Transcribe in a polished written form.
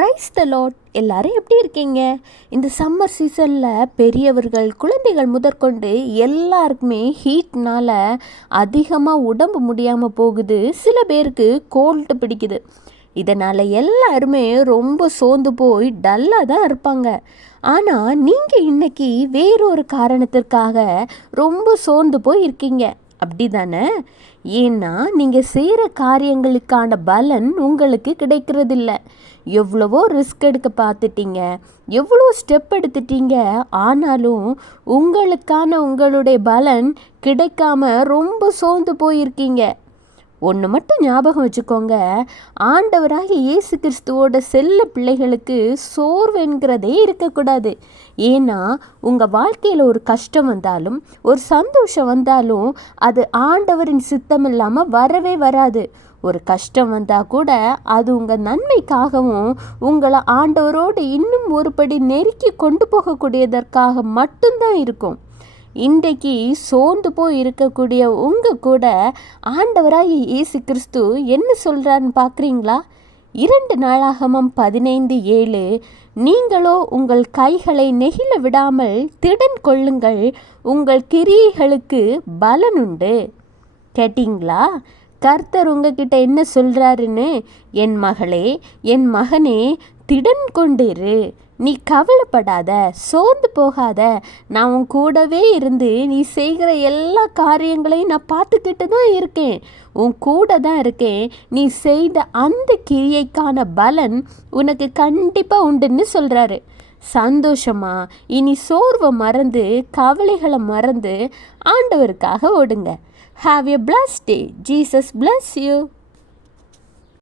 Praise the Lord. எல்லாரும் எப்படி இருக்கீங்க? இந்த சம்மர் சீசனில் பெரியவர்கள் குழந்தைகள் முதற்கொண்டு எல்லாருக்குமே ஹீட்னால் அதிகமாக உடம்பு முடியாமல் போகுது. சில பேருக்கு கோல்டு பிடிக்குது. இதனால் எல்லாருமே ரொம்ப சோர்ந்து போய் டல்லாக தான் இருப்பாங்க. ஆனால் நீங்கள் இன்னைக்கு வேறொரு காரணத்திற்காக ரொம்ப சோர்ந்து போய் இருக்கீங்க, அப்படி தானே? ஏன்னா நீங்கள் செய்கிற காரியங்களுக்கான பலன் உங்களுக்கு கிடைக்கிறதில்ல. எவ்வளவோ ரிஸ்க் எடுக்க பார்த்துட்டீங்க, எவ்வளோ ஸ்டெப் எடுத்துட்டீங்க, ஆனாலும் உங்களுடைய பலன் கிடைக்காம ரொம்ப சோர்ந்து போயிருக்கீங்க. ஒன்று மட்டும் ஞாபகம் வச்சுக்கோங்க, ஆண்டவராகிய இயேசு கிறிஸ்துவோட செல்ல பிள்ளைகளுக்கு சோர்வுங்கிறதே இருக்கக்கூடாது. ஏன்னா உங்கள் வாழ்க்கையில் ஒரு கஷ்டம் வந்தாலும் ஒரு சந்தோஷம் வந்தாலும் அது ஆண்டவரின் சித்தம் இல்லாமல் வரவே வராது. ஒரு கஷ்டம் வந்தால் கூட அது உங்கள் நன்மைக்காகவும் உங்களை ஆண்டவரோடு இன்னும் ஒருபடி நெருக்கி கொண்டு போகக்கூடியதற்காக மட்டும்தான் இருக்கும். இன்றைக்கு சோர்ந்து போய் இருக்கக்கூடிய உங்கள் கூட ஆண்டவராகிய இயேசு கிறிஸ்து என்ன சொல்கிறான்னு பார்க்குறீங்களா? 2 நாளாகமம் 15:7, நீங்களோ உங்கள் கைகளை நெகிழ விடாமல் திடன் கொள்ளுங்கள், உங்கள் கிரியைகளுக்கு பலனுண்டு. கேட்டிங்களா? கர்த்தர் உங்ககிட்ட என்ன சொல்கிறாருன்னு? என் மகளே, என் மகனே, திடன் கொண்டிரு, நீ கவலைப்படாத, சோர்ந்து போகாத, நான் உன் கூடவே இருந்து நீ செய்கிற எல்லா காரியங்களையும் நான் பார்த்துக்கிட்டு தான் இருக்கேன், உன் கூட தான் இருக்கேன். நீ செய்த அந்த கிரியைக்கான பலன் உனக்கு கண்டிப்பாக உண்டுன்னு சொல்கிறாரு. சந்தோஷமா இனி சோர்வை மறந்து கவலைகளை மறந்து ஆண்டவருக்காக ஓடுங்க. Have a blessed day. Jesus bless you.